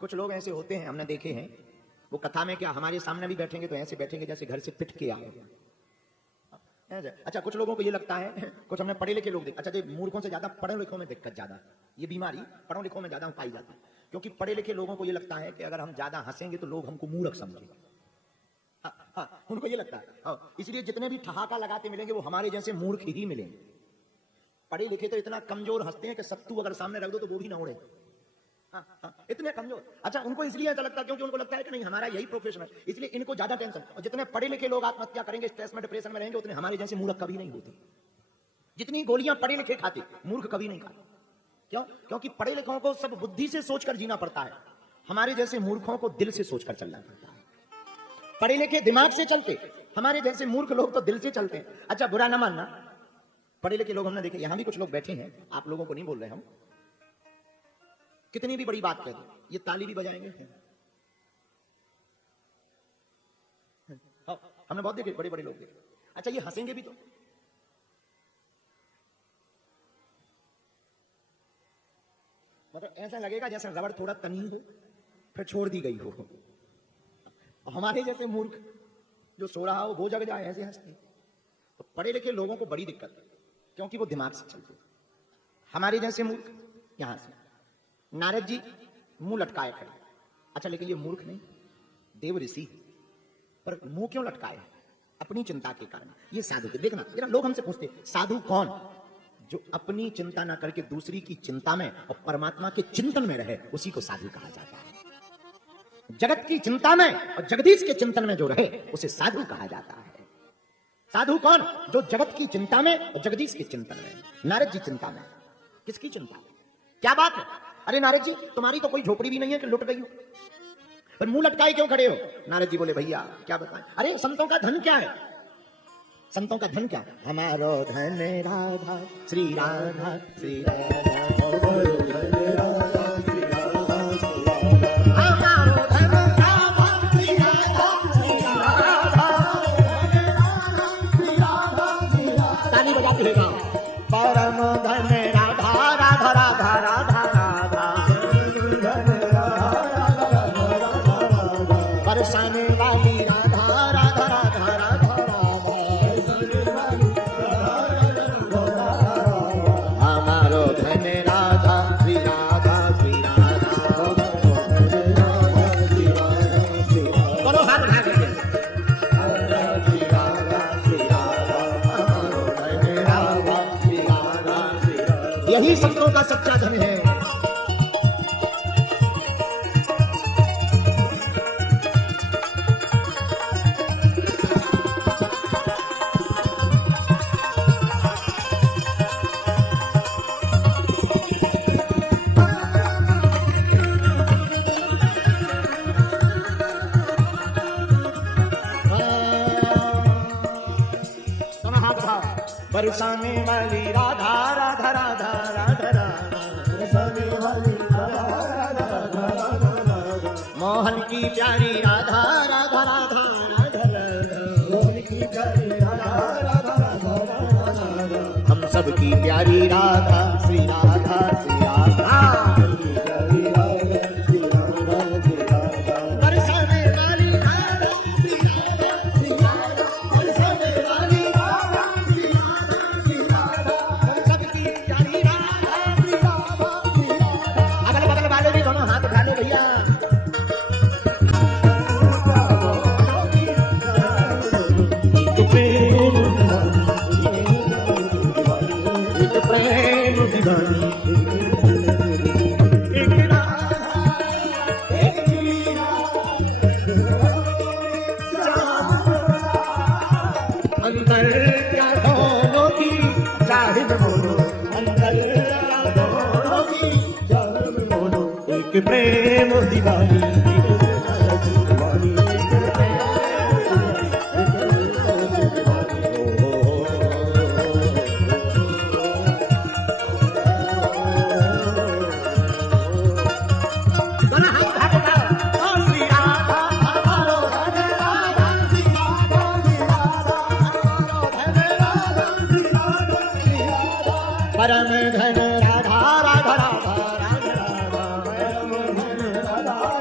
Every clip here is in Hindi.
कुछ लोग ऐसे होते हैं, हमने देखे हैं, वो कथा में क्या हमारे सामने भी बैठेंगे तो ऐसे बैठेंगे जैसे घर से पिट के आए। अच्छा, कुछ लोगों को ये लगता है, कुछ हमने पढ़े लिखे लोग देखे, अच्छा मूर्खों से ज्यादा पढ़े लिखों में दिक्कत ज्यादा, ये बीमारी पढ़े लिखों में ज्यादा पाई जाती है, क्योंकि पढ़े लिखे लोगों को ये लगता है कि अगर हम ज्यादा हंसेंगे तो लोग हमको मूर्ख समझेंगे। उनको ये लगता है, इसलिए जितने भी ठहाका लगाते मिलेंगे वो हमारे जैसे मूर्ख ही मिलेंगे। पढ़े लिखे तो इतना कमजोर हंसते हैं कि सत्तू अगर सामने रख दो तो वो भी ना उड़े, इतने कमजोर। अच्छा, उनको इसलिए ऐसा लगता है क्योंकि उनको लगता है कि नहीं हमारा यही प्रोफेशन है, इसलिए इनको ज्यादा टेंशन। और जितने पढ़े लिखे लोग आत्महत्या करेंगे, स्ट्रेस में डिप्रेशन में रहेंगे, उतने हमारे जैसे मूर्ख कभी नहीं होते। जितनी गोलियां पढ़े लिखे खाते, मूर्ख कभी नहीं खाते। क्यों? क्योंकि पढ़े लिखों को सब बुद्धि से सोचकर जीना पड़ता है, हमारे जैसे मूर्खों को दिल से सोचकर चलना पड़ता है। पढ़े लिखे दिमाग से चलते, हमारे जैसे मूर्ख लोग तो दिल से चलते हैं। अच्छा, बुरा ना मानना, पढ़े लिखे लोग हमने देखे, यहां भी कुछ लोग बैठे हैं, आप लोगों को नहीं बोल रहे हम, कितनी भी बड़ी बात कह दो ये ताली भी बजाएंगे। हमने बहुत देखे, बड़े बड़े लोग देखे। अच्छा, ये हंसेंगे भी तो, मतलब ऐसा लगेगा जैसे रबड़ थोड़ा तनी हो फिर छोड़ दी गई हो। हमारे जैसे मूर्ख जो सो रहा हो वो जग जाए ऐसे हंसते। तो पढ़े लिखे लोगों को बड़ी दिक्कत है, क्योंकि वो दिमाग से चलते। हमारे जैसे मूर्ख यहां से, नारद जी मुंह लटकाए खड़े। अच्छा, लेकिन ये मूर्ख नहीं, देव ऋषि, पर मुंह क्यों लटकाए? अपनी चिंता के कारण। ये साधु के देखना, लोग हमसे पूछते साधु कौन? जो अपनी चिंता ना करके दूसरी की चिंता में और परमात्मा के चिंतन में रहे, उसी को साधु कहा जाता है। जगत की चिंता में और जगदीश के चिंतन में जो रहे उसे साधु कहा जाता है। साधु कौन? जो जगत की चिंता में और जगदीश के चिंतन में। नारद जी चिंता में, किसकी चिंता? क्या बात है? अरे नारद जी, तुम्हारी तो कोई झोपड़ी भी नहीं है कि लुट गई हो, पर मुंह लटकाए क्यों खड़े हो? नारद जी बोले, भैया क्या बताएं, अरे संतों का धन क्या है? संतों का धन क्या? हमारो धन राधा श्री राधा श्री राधा, हमारो धन राधा श्री राधा श्री राधा, ताली बजाते रहेगा। परम धन राधा राधा राधा राधा राधा, बरसाने वाली राधा राधा राधा राधा राधा, हमारो धन राधा श्री राधा श्री राधा, करो हाथ उठा करके, श्री राधा श्री राधा, हमारो धन राधा श्री राधा श्री राधा। यही संतों का सच्चा धन है। बरसाने वाली राधा राधा राधा राधा राधा, बरसाने वाली राधा राधा राधा राधा, मोहन की प्यारी राधा राधा राधा राधा राधा, मोहन की प्यारी राधा राधा राधा राधा, हम सब की प्यारी राधा श्री राधा श्री राधा, प्रेम दीवानी परम धन राधा राधा राधा राधा, परम धन राधा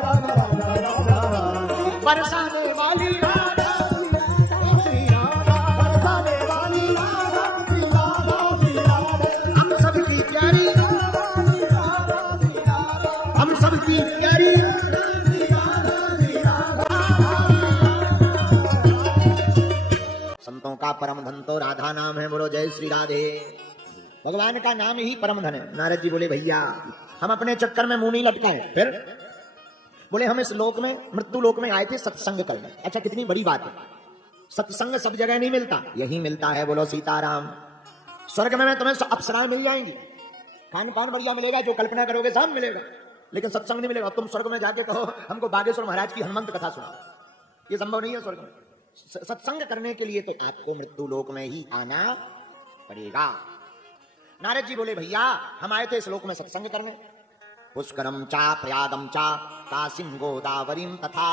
बरसाने वाली राधा श्री राधा, बरसाने वाली राधा श्री राधा श्री राधा, हम सबकी प्यारी राधा श्री राधा श्री राधा, हम सबकी प्यारी राधा श्री राधा श्री राधा। संतों का परम धन तो राधा नाम है, बोलो जय श्री राधे। भगवान का नाम ही परम धन है। नारद जी बोले भैया हम अपने चक्कर में मुंह नहीं लटकाए, फिर बोले हम इस लोक में, मृत्यु लोक में आए थे सत्संग करने। अच्छा कितनी बड़ी बात है, सत्संग सब जगह नहीं मिलता, यही मिलता है, बोलो सीताराम। स्वर्ग में तुम्हें अप्सराएं मिल जाएंगी, खान पान बढ़िया मिलेगा, जो कल्पना करोगे सब मिलेगा, लेकिन सत्संग नहीं मिलेगा। तुम स्वर्ग में जाके कहो हमको बागेश्वर महाराज की हनुमंत कथा सुना, ये संभव नहीं है स्वर्ग में। सत्संग करने के लिए तो आपको मृत्यु लोक में ही आना पड़ेगा। नारद जी बोले भैया हम आए थे इस लोक में सत्संग करने। पुष्करम चा प्रयागम चा काशीम गोदावरीम तथा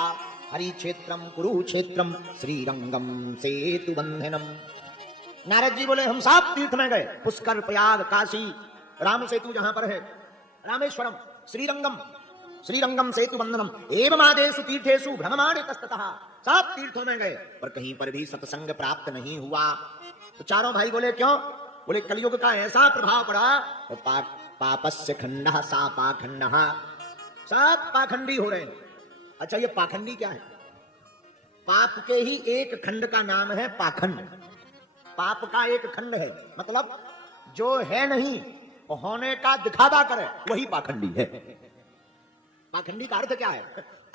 हरि क्षेत्रम कुरुक्षेत्रम श्रीरंगम सेतु बंधनम। नारद जी बोले हम सब तीर्थ में गए, पुष्कर, प्रयाग, काशी, राम सेतु जहां पर है, रामेश्वरम, श्रीरंगम, श्रीरंगम सेतु बंधनम एवं आदेशु तीर्थेषु भ्रममाणे तस्ततः, सब तीर्थों में गए पर कहीं पर भी सत्संग प्राप्त नहीं हुआ। तो चारों भाई बोले क्यों? बोले कलयुग का ऐसा प्रभाव पड़ा, तो पापस्य खंडः सा पाखंडः, सब पाखंडी हो रहे हैं। अच्छा ये पाखंडी क्या है? पाप के ही एक खंड का नाम है पाखंड। पाप का एक खंड है, मतलब जो है नहीं होने का दिखावा करे वही पाखंडी है। पाखंडी का अर्थ क्या है?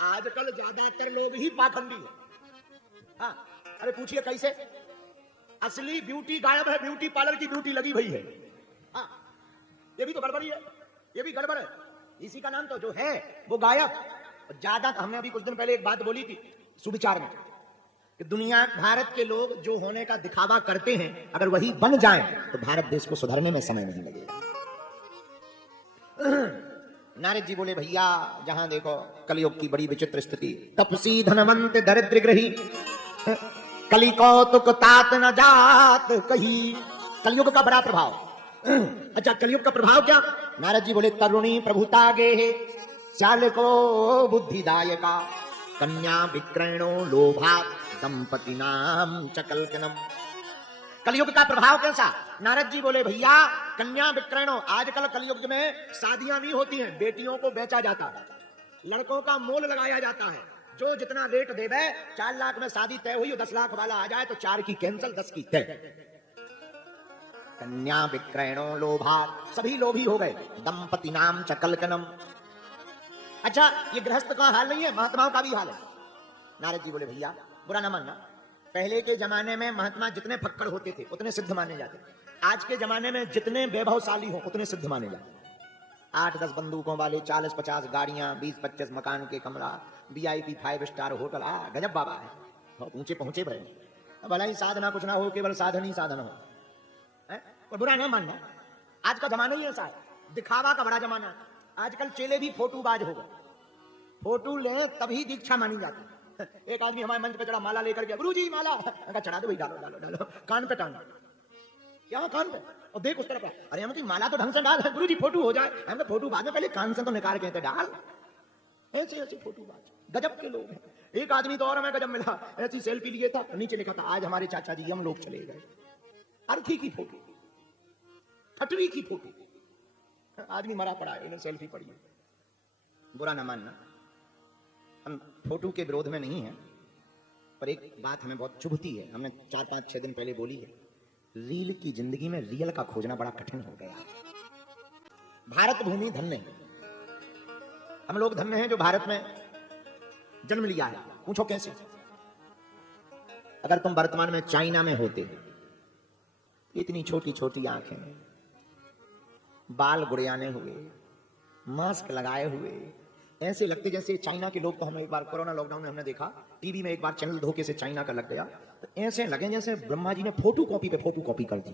आजकल ज्यादातर लोग ही पाखंडी है। हाँ, अरे पूछिए कैसे? असली ब्यूटी गायब है, ब्यूटी पार्लर की ब्यूटी लगी हुई है। हाँ, ये भी तो गड़बड़ी है, ये भी गड़बड़ है। इसी का नाम तो जो है वो गायब। ज्यादा हमने अभी कुछ दिन पहले एक बात बोली थी सुविचार में कि दुनिया, भारत के लोग जो होने का दिखावा करते हैं अगर वही बन जाए तो भारत देश को सुधरने में समय नहीं लगेगा। नारद जी बोले भैया जहां देखो कलयुग की बड़ी विचित्र स्थिति, तपसी धनवंत दरिद्र ग्रही कली कौतुक तात न जात कही। कलयुग का बड़ा प्रभाव। अच्छा कलयुग का प्रभाव क्या? नारद जी बोले तरुणी प्रभुता गे श्याल को बुद्धिदायका कन्या विक्रयणो लोभात दंपति नाम चकलकनम। कलयुग का प्रभाव कैसा? नारद जी बोले भैया कन्या विक्रयणो, आजकल कलयुग में शादियां नहीं होती हैं, बेटियों को बेचा जाता है, लड़कों का मोल लगाया जाता है। जो जितना रेट देवे, 4 लाख में शादी तय हुई, 10 लाख वाला आ जाए तो 4 की कैंसल, 10 की तय। कन्या विक्रयणो लोभात, सभी लोभी हो गए। दंपति नाम चकलकनम। अच्छा ये गृहस्थ का हाल नहीं है, महात्माओं का भी हाल है। नारद जी बोले भैया बुरा ना मानना, पहले के जमाने में महात्मा जितने फक्कड़ होते थे उतने सिद्ध माने जाते, आज के जमाने में जितने वैभवशाली हो उतने सिद्ध माने जाते। 8-10 बंदूकों वाले, 40-50 गाड़ियां, 20-25 मकान के कमरा, VIP 5 स्टार होटल, गजब बाबा है, बहुत ऊंचे पहुंचे भरे। भला ही साधना कुछ ना हो, केवल साधन ही साधन हो, पर बुरा ना मानना, आज का जमाना ही ऐसा है, दिखावा का बड़ा जमाना है। आजकल चेले भी फोटूबाज हो गए, फोटू ले तभी दीक्षा मानी जाती है। एक आदमी हमारे मंच पे चढ़ा, माला लेकर गया, गुरुजी माला, चढ़ा दो भाई, डालो डालो डालो, कान पे टांगो, यहाँ कान पे, और देख उस तरफ, अरे हम माला तो ढंग से डाल, गुरुजी फोटो हो जाए, हम फोटो बाद में, पहले कान से तो निकाल के डाल। ऐसे ऐसे फोटोबाज गजब के लोग हैं। एक आदमी तो और हमें गजब मिला, ऐसी सेल्फी लिए था, नीचे लिखा था आज हमारे चाचा जी हम लोग चले गए। अर्थी की फोटो, फटवी की फोटो, आदमी मरा पड़ा है, इन्हें सेल्फी पड़ी है। बुरा ना मानना, हम फोटो के विरोध में नहीं है, पर एक बात हमें बहुत चुभती है, हमने 4-5-6 दिन पहले बोली है, रील की जिंदगी में रियल का खोजना बड़ा कठिन हो गया। भारत भूमि धन्य है, हम लोग धन्य हैं जो भारत में जन्म लिया है। पूछो कैसे? अगर तुम वर्तमान में चाइना में होते, इतनी छोटी छोटी आंखें, बाल गुड़ियाने हुए, मास्क लगाए हुए, ऐसे लगते जैसे चाइना के लोग। तो हमें एक बार कोरोना लॉकडाउन में हमने देखा, टीवी में एक बार चैनल धोखे से चाइना का लग गया, तो ऐसे लगे जैसे ब्रह्मा जी ने फोटो कॉपी पे फोटो कॉपी कर दी।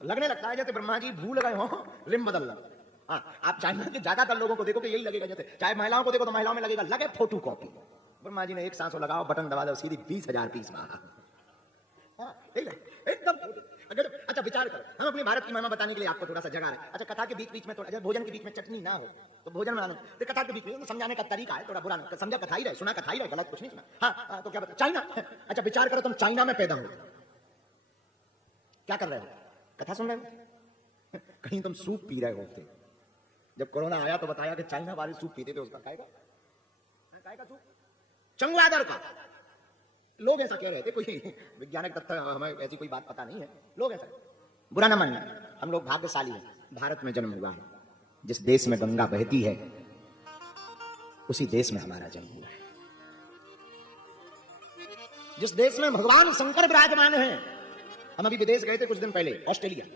लगने लगता है जैसे ब्रह्मा जी भूल गए हो रिम बदल लगा। हाँ, आप चाइना के ज्यादातर लोगों को देखो कि यही लगेगा, जैसे चाहे महिलाओं को देखो तो महिलाओं में लगेगा लगे फोटो कॉपी। ब्रह्मा जी ने एक सांसों लगाओ, बटन दबा दो, सीधी 20,000 पीस मारा। एकदम अगर अच्छा विचार करो, हम अपने भारत की महिमा बताने के लिए आपको थोड़ा सा जगा रहे हैं। अच्छा कथा के बीच बीच में थोड़ा, जब भोजन के बीच में चटनी ना हो तो भोजन में आने, तो कथा के बीच में समझाने का तरीका है, थोड़ा बुरा ना समझा, कथा ही रहे, सुना कथा ही रहे, गलत कुछ नहीं सुना। हाँ तो क्या बता, चाइना, अच्छा विचार करो तुम चाइना में पैदा हो, क्या कर रहे हो, कथा सुन रहे हो, कहीं तुम सूप पी रहे होते। जब कोरोना आया तो बताया कि चाइना वाले सूप पीते थे, उसका खाएगा सूप चंगुआदर का। लोग ऐसा कह रहे थे, कोई वैज्ञानिक तथ्य हमें ऐसी कोई बात पता नहीं है, लोग ऐसा, बुरा ना मानना, हम लोग भाग्यशाली हैं, भारत में जन्म हुआ है। जिस देश में गंगा बहती है उसी देश में हमारा जन्म हुआ है। जिस देश में भगवान शंकर विराजमान हैं। हम अभी विदेश गए थे कुछ दिन पहले, ऑस्ट्रेलिया,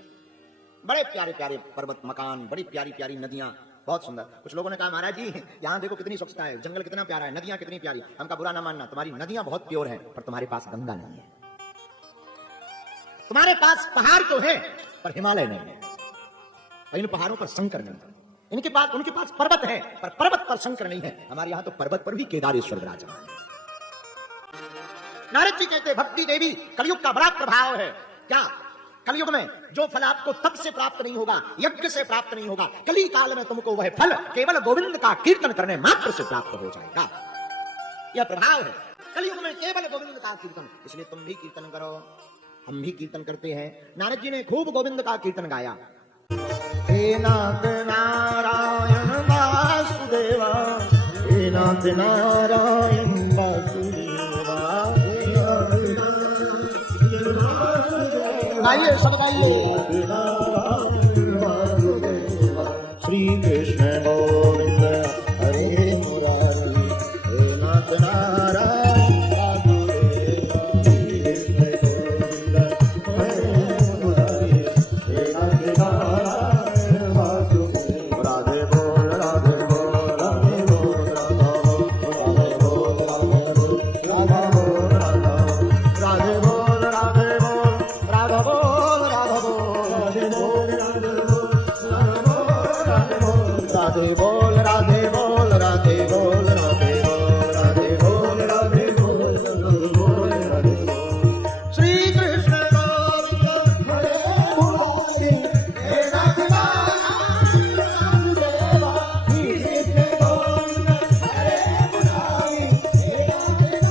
बड़े प्यारे प्यारे पर्वत मकान, बड़ी प्यारी प्यारी नदियां, बहुत सुंदर। कुछ लोगों ने कहा महाराज जी यहाँ देखो कितनी स्वच्छता है, जंगल कितना प्यारा है, नदियां कितनी प्यारी। हमका बुरा ना मानना, तुम्हारी नदियां बहुत प्योर हैं, पर तुम्हारे पास गंगा नहीं है। तुम्हारे पास पहाड़ तो है पर हिमालय नहीं है, और इन पहाड़ों पर शंकर नहीं है। उनके पास पर्वत है पर पर्वत पर शंकर नहीं है। हमारे यहां तो पर्वत पर भी केदारेश्वर विराजमान है। नारद जी कहते भक्ति देवी कलयुग का बड़ा प्रभाव है। क्या कलयुग में जो फल आपको तप से प्राप्त नहीं होगा, यज्ञ से प्राप्त नहीं होगा, कली काल में तुमको वह फल केवल गोविंद का कीर्तन करने मात्र से प्राप्त हो जाएगा। यह प्रभाव है कलयुग में, केवल गोविंद का कीर्तन। इसलिए तुम भी कीर्तन करो, हम भी कीर्तन करते हैं। नारद जी ने खूब गोविंद का कीर्तन गाया। हे नाथ नारायण वासुदेवा, हे नाथ नारायण वासुदेवा, गाइए सब गाइए। श्री कृष्ण गोविंद हरे मुरारी, हे नाथ नारायण वासुदेवा, हे नाथ नारायण वासुदेवा। राधे बोल राधे बोल राधे बोल राधे बोल राधे बोल राधे बोल राधे बोल राधे बोल राधे बोल राधे बोल राधे बोल राधे बोल राधे बोल राधे बोल। श्री कृष्ण गोविंद हरे मुरारी, हे नाथ नारायण वासुदेवा, श्री कृष्ण गोविंद हरे मुरारी, हे नाथ नारायण,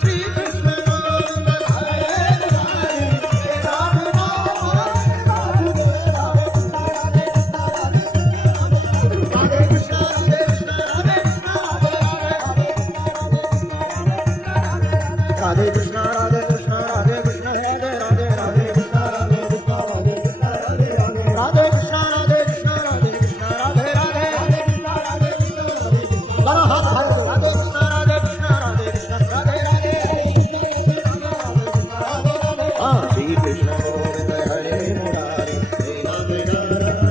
श्री कृष्ण गोविंद हरे मुरारी, हे नाथ नारायण वासुदेवा। राधे कृष्ण राधे कृष्ण राधे कृष्ण राधे राधे राधे कृष्ण राधे कृष्ण राधे कृष्ण राधे राधे राधे कृष्ण राधे कृष्ण राधे कृष्ण राधे राधे राधे कृष्ण राधे कृष्ण राधे कृष्ण राधे कृष्ण राधे राधे। हाँ श्री कृष्ण गोविंद हरे मुरारी, हे राधे राधे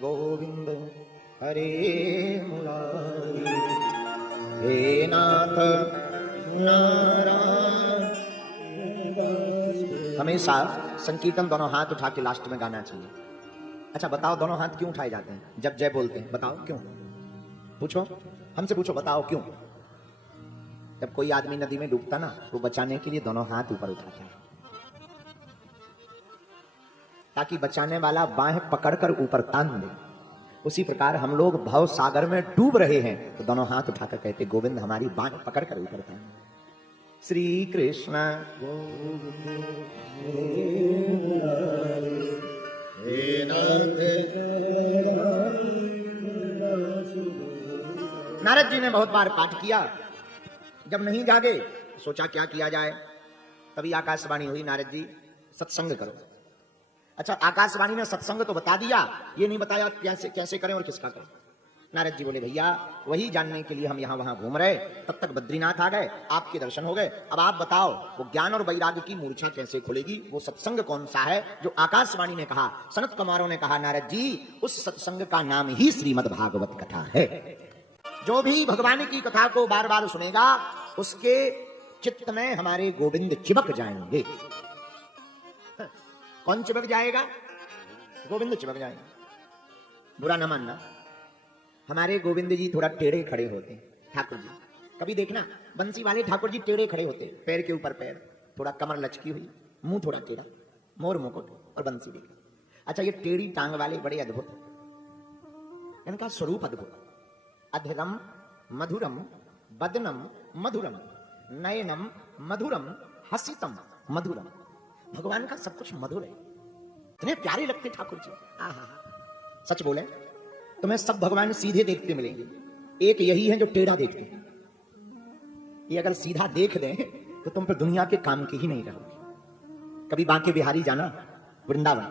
गोविंद हरे मुरारी, हे नाथ नारायण। हमेशा संकीर्तन दोनों हाथ उठा के लास्ट में गाना चाहिए। अच्छा बताओ दोनों हाथ क्यों उठाए जाते हैं जब जय बोलते हैं? बताओ क्यों, पूछो हमसे, पूछो बताओ क्यों। जब कोई आदमी नदी में डूबता ना, वो बचाने के लिए दोनों हाथ ऊपर उठाता है, ताकि बचाने वाला बाहें पकड़कर ऊपर तान दे। उसी प्रकार हम लोग भव सागर में डूब रहे हैं तो दोनों हाथ उठाकर कहते गोविंद हमारी बाहें पकड़कर ऊपर तान दे। श्री कृष्ण नारद जी ने बहुत बार पाठ किया, जब नहीं जागे सोचा क्या किया जाए, तभी आकाशवाणी हुई, नारद जी सत्संग करो। अच्छा आकाशवाणी ने सत्संग तो बता दिया, ये नहीं बताया कैसे कैसे करें और किसका करें। नारद जी बोले भैया वही जानने के लिए हम यहाँ वहां घूम रहे, तब तक बद्रीनाथ आ गए, आपके दर्शन हो गए। अब आप बताओ वो ज्ञान और वैराग्य की मूर्छा कैसे खुलेगी, वो सत्संग कौन सा है जो आकाशवाणी ने कहा, सनत कुमारों ने कहा नारद जी उस सत्संग का नाम ही श्रीमद् भागवत कथा है। जो भी भगवान की कथा को बार बार सुनेगा उसके चित्त में हमारे गोविंद चिपक जाएंगे। कौन चिपक जाएगा? गोविंद चिपक जाएंगे। बुरा न मानना, हमारे गोविंद जी थोड़ा टेढ़े खड़े होते हैं। ठाकुर जी कभी देखना बंसी वाले ठाकुर जी टेढ़े खड़े होते, पैर के ऊपर पैर, थोड़ा कमर लचकी हुई, मुंह थोड़ा टेढ़ा, मोर मुकुट और बंसी देखा। अच्छा, ये टेढ़ी टांग वाले बड़े अद्भुत, इनका स्वरूप अद्भुत। अधरम मधुरम बदनम मधुरम नयनम मधुरम हसितम मधुरम। भगवान का सब कुछ मधुर है, इतने प्यारे लगते ठाकुर जी। आहा, सच बोले तुम्हें सब भगवान सीधे देखते मिलेंगे, एक यही है जो टेढ़ा देखते हैं। ये अगर सीधा देख दें तो तुम पर दुनिया के काम के ही नहीं रहोगे। कभी बांके बिहारी जाना वृंदावन,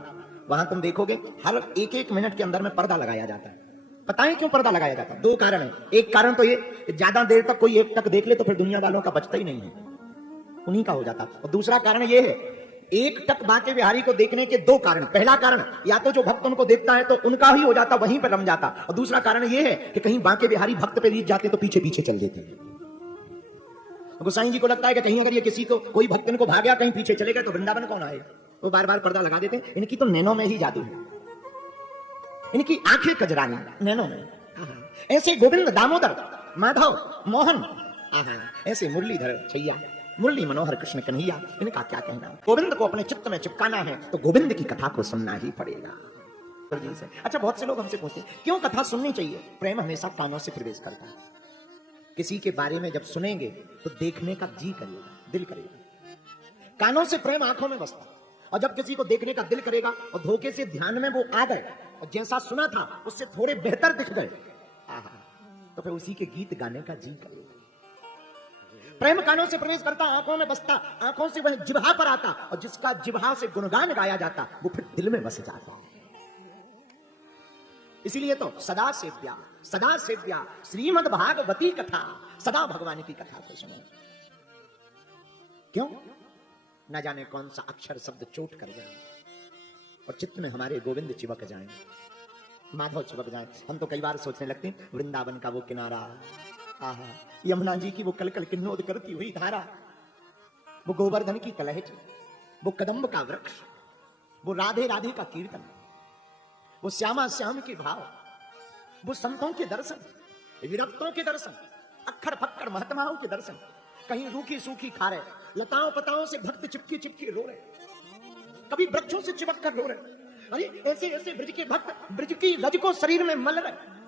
वहां तुम देखोगे हर एक एक मिनट के अंदर में पर्दा लगाया जाता है। पता है क्यों पर्दा लगाया जाता है? दो कारण है। एक कारण तो ये ज्यादा देर तक कोई एक तक देख ले तो फिर दुनिया वालों का बचता ही नहीं है, उन्हीं का हो जाता। और दूसरा कारण ये है, एक टक बांके बिहारी को देखने के दो कारण। पहला कारण या तो जो भक्त उनको देखता है तो उनका ही हो जाता, वहीं पर रम जाता। और दूसरा कारण ये है कि कहीं बांके बिहारी भक्त पे रीत जाते तो पीछे पीछे चल देते हैं। गोसाई जी को लगता है कि कहीं अगर ये किसी को कोई भक्त इनको भाग गया, कहीं पीछे चले गए तो वृंदावन कौन आएगा, वो बार बार पर्दा लगा देते हैं। इनकी तो नैनों में ही जादू है, इनकी आंखें कजरानी नैनों में। ऐसे गोविंद दामोदर माधव मोहन, ऐसे मुरलीधर छैया मुरली मनोहर कृष्ण कन्हैया, इनका क्या कहना। गोविंद को अपने चित्त में चिपकाना है तो गोविंद की कथा को सुनना ही पड़ेगा। अच्छा, बहुत से लोग हमसे पूछते हैं क्यों कथा सुननी चाहिए? प्रेम हमेशा कानों से प्रवेश करता है। किसी के बारे में जब सुनेंगे तो देखने का जी करेगा, दिल करेगा। कानों से प्रेम आंखों में बसता, और जब किसी को देखने का दिल करेगा और धोखे से ध्यान में वो आ गए और जैसा सुना था उससे थोड़े बेहतर दिख गए, तो फिर उसी के गीत गाने का जी करेगा। प्रेम कानों से प्रवेश करता, आंखों में बसता, आंखों से वह जिह्वा पर आता, और जिसका जिह्वा से गुणगान गाया जाता वो फिर दिल में बस जाता है। इसीलिए तो सदा सेव्या श्रीमद् भागवती कथा, सदा भगवान की कथा को सुनो। क्यों? न जाने कौन सा अक्षर शब्द चोट कर जाए और चित्त में हमारे गोविंद चिपक जाए, माधव चिपक जाए। हम तो कई बार सोचने लगते हैं वृंदावन का वो किनारा, यमुना जी की वो कलकल किन्नौद करती हुई धारा, वो गोवर्धन की कलहज, वो कदम्ब का वृक्ष, वो राधे राधे का कीर्तन, वो श्यामा श्याम के भाव, वो संतों के दर्शन, विरक्तों के दर्शन, अक्खर फक्कर महात्माओं के दर्शन। कहीं रूखी सूखी खारे लताओं पताओं से भक्त चिपके चिपके रो रहे, कभी वृक्षों से चिपक कर रो रहे। अरे ऐसे ऐसे ब्रज के भक्त ब्रज की रज को शरीर में मल रहे,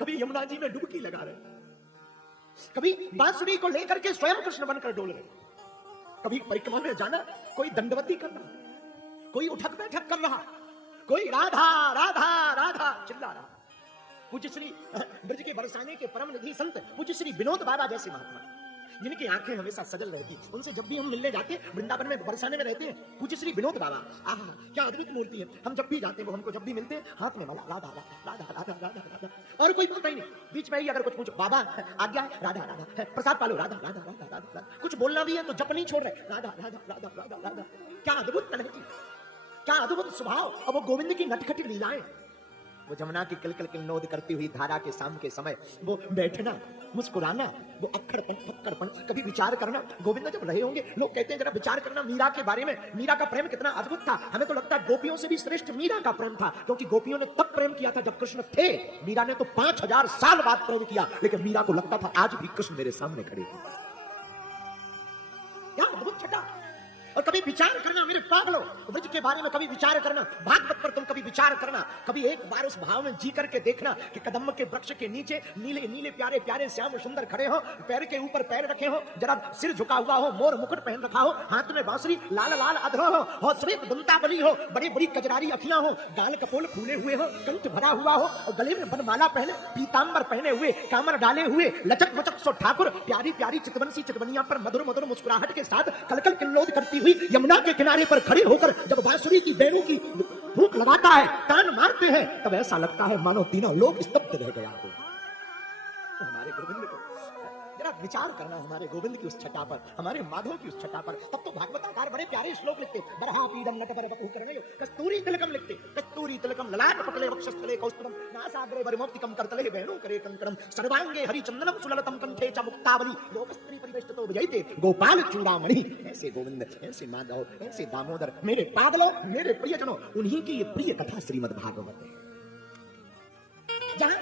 कभी यमुना जी में डुबकी लगा रहे, कभी बांसुरी को लेकर के स्वयं कृष्ण बनकर डोल रहे, कभी परिक्रमा में जाना, कोई दंडवती कर रहा, कोई उठक बैठक कर रहा, कोई राधा राधा राधा चिल्ला रहा। पूज्य श्री ब्रज के बरसाने के परम निधि संत पूज्य श्री विनोद बाबा जैसे महात्मा, जिनकी आंखें हमेशा सजल रहती, उनसे जब भी हम मिलने जाते हैं, वृंदावन में बरसाने में रहते हैं पूज्य श्री विनोद बाबा, क्या अद्भुत मूर्ति है। हम जब भी जाते हैं वो हमको जब भी मिलते हैं हाथ में माला, राधा राधा राधा राधा राधा राधा, और कोई बोलता ही नहीं। बीच में ही अगर कुछ पूछो, बाबा आज्ञा है, राधा राधा, प्रसाद पालो, राधा राधा राधा राधा, कुछ बोलना भी है तो जप नहीं छोड़ रहे, राधा राधा राधा राधा राधा। क्या अद्भुत कलहती, क्या अद्भुत स्वभाव, और वो गोविंद की नटखटी लीलाएं, वो जमुना की किलकिल किन्नौद करती हुई धारा के शाम के समय वो बैठना, मुस्कुराना, वो अक्खड़पन फक्कड़पन, कभी विचार करना। गोविंद जब रहे होंगे, लोग कहते हैं जरा विचार करना मीरा के बारे में, मीरा का प्रेम कितना अद्भुत था। हमें तो लगता है गोपियों से भी श्रेष्ठ मीरा का प्रेम था, क्योंकि गोपियों ने तब प्रेम किया था जब कृष्ण थे, मीरा ने तो 5000 साल बाद प्रेम किया, लेकिन मीरा को लगता था आज भी कृष्ण मेरे सामने खड़े हैं। क्या अद्भुत छटा। और कभी विचार करना मेरे पागलो, ब्रज के बारे में कभी विचार करना, भागवत पर तुम कभी विचार करना, कभी एक बार उस भाव में जी करके देखना कि कदम्ब के वृक्ष के नीचे नीले नीले प्यारे प्यारे श्याम सुंदर खड़े हो, पैर के ऊपर पैर रखे हो, जरा सिर झुका हुआ हो, मोर मुकुट पहन रखा हो, हाथ में बांसुरी, लाल लाल अधरो हो, श्वेत दंतावली हो, बड़ी बड़ी कजरारी अखियां हो, गाल कपोल फूले हुए हो, कंठ भरा हुआ हो, और गले में बनमाला पहने, पीतांबर पहने हुए, कामर डाले हुए, लचक मचक सो ठाकुर, प्यारी प्यारी चितवंशी चितवनिया पर मधुर मधुर मुस्कुराहट के साथ कलकल किल्लोद करती हुई यमुना के किनारे पर खड़े होकर जब बांसुरी की बेड़ू की फूंक लगाता है, कान मारते हैं, तब ऐसा लगता है मानो तीनों लोग स्तब्ध रह गया हो। हमारे गोविंद को जरा विचार करना, हमारे गोविंद की उस छटा पर, हमारे माधव की उस छटा पर। तब तो भागवतकार बड़े प्यारे श्लोक लिखते, बरहा पीडम नटवर बपु करवयो कस्तूरी तिलकम लिखते, कस्तूरी तिलकम ललाट पटले वक्षस्थले कौस्तुभम नासाग्रे वरिमौक्तिकम करतले वेणु करे कंकणम सर्वांगे हरिचंदनम सुललतम कंठे च मुक्तावली लोकस्त्री परिवेष्टितो विजयते गोपाल चूड़ामणि। ऐसे गोविंद, ऐसे माधव, ऐसे दामोदर, मेरे पागलों, मेरे प्रियजनों, उन्हीं की ये प्रिय कथा श्रीमद् भागवत है, जहां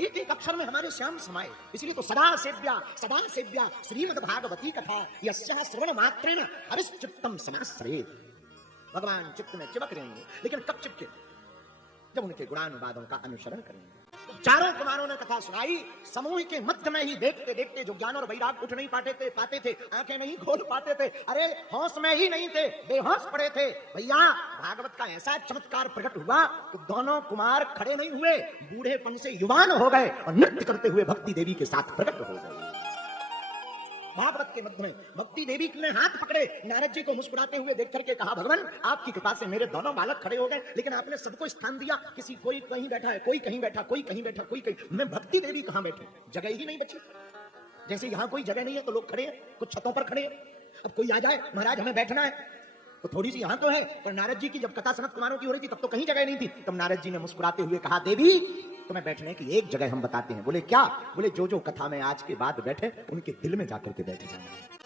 एक एक अक्षर में हमारे श्याम समाये। इसलिए तो सदा सेव्या श्रीमद् भागवती कथा यस्याः श्रवण मात्रेण हरिश्चित्तम समाश्रयेत्। भगवान चित्त में चिपक रहेंगे, लेकिन कब चिपके? जब उनके गुणानुवादों का अनुसरण करेंगे। चारों कुमारों ने कथा सुनाई, समूह के मध्य में ही देखते देखते जो ज्ञान और वैराग उठ नहीं पाते थे, आंखें नहीं खोल पाते थे, अरे होश में ही नहीं थे, बेहोश पड़े थे। भैया भागवत का ऐसा चमत्कार प्रकट हुआ कि दोनों कुमार खड़े नहीं हुए, बूढ़ेपन से युवान हो गए और नृत्य करते हुए भक्ति देवी के साथ प्रकट हो गए। भागवत के मध्य में भक्ति देवी ने हाथ पकड़े, नारद जी को मुस्कुराते हुए देख करके कहा, भगवान आपकी कृपा से मेरे दोनों बालक खड़े हो गए, लेकिन आपने सबको स्थान दिया, कोई कहीं बैठा है, कोई कहीं बैठा, कोई कहीं बैठा, कोई कहीं, मैं भक्ति देवी कहां बैठे? जगह ही नहीं बची। जैसे यहां कोई जगह नहीं है तो लोग खड़े हैं, कुछ छतों पर खड़े हैं। अब कोई आ जाए, महाराज हमें बैठना है, तो थोड़ी सी यहां तो है, पर नारद जी की जब कथा सनत कुमारों की हो रही थी तब तो कहीं जगह नहीं थी। तब नारद जी ने मुस्कुराते हुए कहा, देवी तुम्हें बैठने की एक जगह हम बताते हैं। बोले क्या? बोले जो जो कथा में आज के बाद बैठे उनके दिल में जाकर के बैठे जाए।